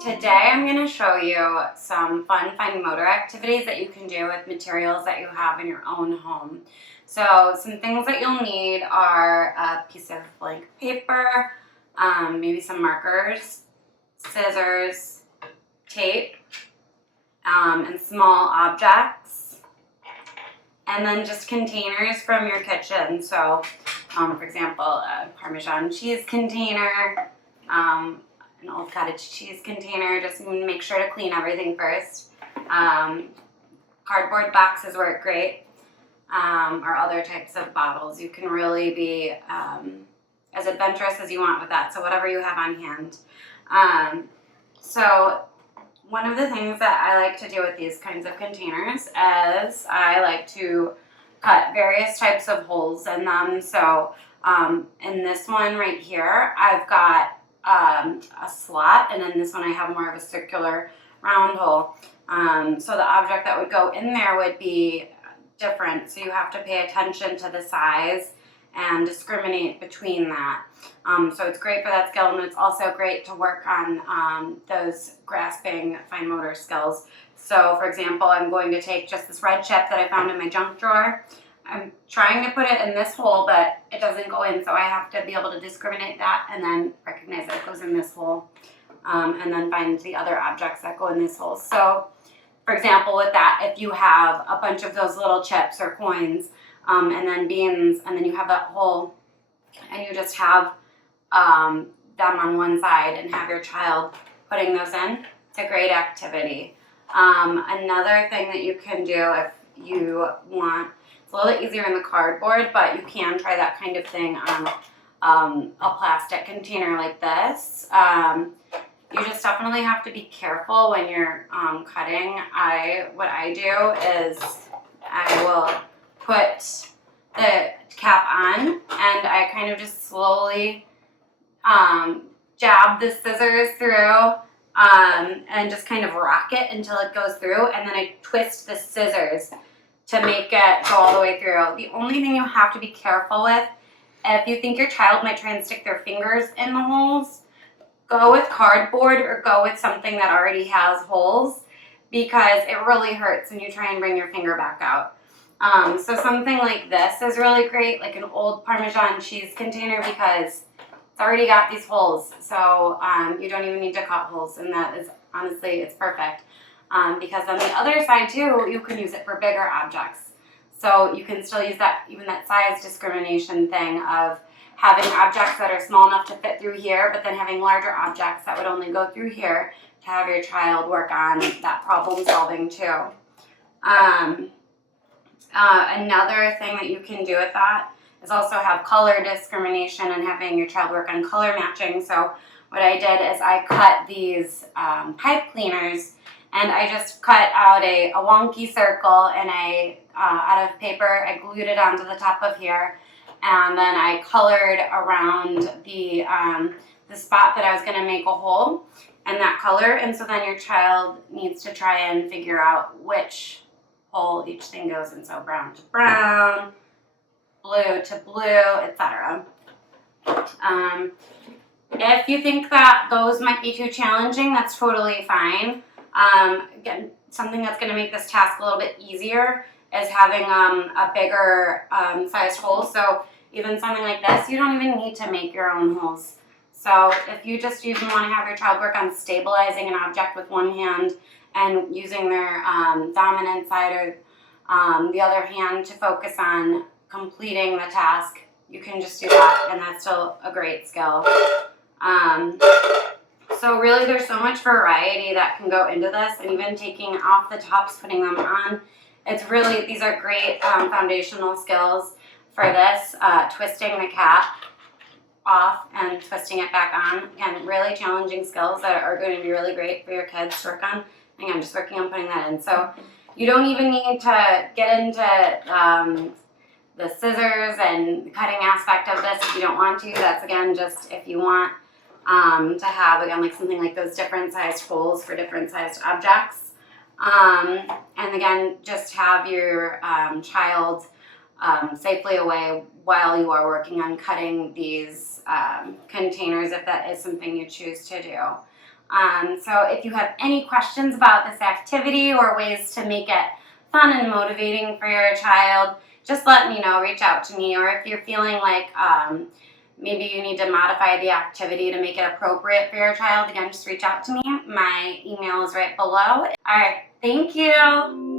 Today I'm going to show you some fun fine motor activities that you can do with materials that you have in your own home. So some things that you'll need are a piece of blank paper, maybe some markers, scissors, tape, and small objects, and then just containers from your kitchen. So for example, a Parmesan cheese container, an old cottage cheese container. Just make sure to clean everything first. Cardboard boxes work great, or other types of bottles. You can really be as adventurous as you want with that, so whatever you have on hand. So one of the things that I like to do with these kinds of containers is I like to cut various types of holes in them. So in this one right here, I've got a slot, and in this one I have more of a circular round hole. So the object that would go in there would be different, so you have to pay attention to the size and discriminate between that. So it's great for that skill, and it's also great to work on those grasping fine motor skills. So for example, I'm going to take just this red chip that I found in my junk drawer. I'm trying to put it in this hole, but it doesn't go in, so I have to be able to discriminate that and then recognize that it goes in this hole, and then find the other objects that go in this hole. So, for example, with that, if you have a bunch of those little chips or coins, and then beans, and then you have that hole, and you just have them on one side and have your child putting those in, it's a great activity. Another thing that you can do if you want, it's a little bit easier in the cardboard, but you can try that kind of thing on a plastic container like this. You just definitely have to be careful when you're cutting. What I do is I will put the cap on, and I kind of just slowly jab the scissors through and just kind of rock it until it goes through, and then I twist the scissors to make it go all the way through. The only thing you have to be careful with, if you think your child might try and stick their fingers in the holes, go with cardboard or go with something that already has holes, because it really hurts when you try and bring your finger back out. So something like this is really great, like an old Parmesan cheese container, because it's already got these holes. So you don't even need to cut holes, and that is, honestly, it's perfect. Because on the other side too, you can use it for bigger objects. So you can still use that, even that size discrimination thing of having objects that are small enough to fit through here, but then having larger objects that would only go through here to have your child work on that problem solving too. Another thing that you can do with that is also have color discrimination and having your child work on color matching. So what I did is I cut these pipe cleaners, and I just cut out a wonky circle, and out of paper, I glued it onto the top of here, and then I colored around the spot that I was going to make a hole and that color. And so then your child needs to try and figure out which hole each thing goes in. So brown to brown, blue to blue, etc. If you think that those might be too challenging, that's totally fine. Again, something that's going to make this task a little bit easier is having a bigger sized hole. So even something like this, you don't even need to make your own holes. So if you just even want to have your child work on stabilizing an object with one hand and using their dominant side or the other hand to focus on completing the task, you can just do that, and that's still a great skill. So really, there's so much variety that can go into this, and even taking off the tops, putting them on. It's really, these are great foundational skills for this. Twisting the cap off and twisting it back on. Again, really challenging skills that are going to be really great for your kids to work on. And I'm just working on putting that in. So you don't even need to get into the scissors and the cutting aspect of this if you don't want to. That's, again, just if you want to have, again, like something like those different sized holes for different sized objects. And again, just have your child safely away while you are working on cutting these containers, if that is something you choose to do. So if you have any questions about this activity or ways to make it fun and motivating for your child, just let me know, reach out to me. Or if you're feeling like maybe you need to modify the activity to make it appropriate for your child, again, just reach out to me. My email is right below. All right, thank you.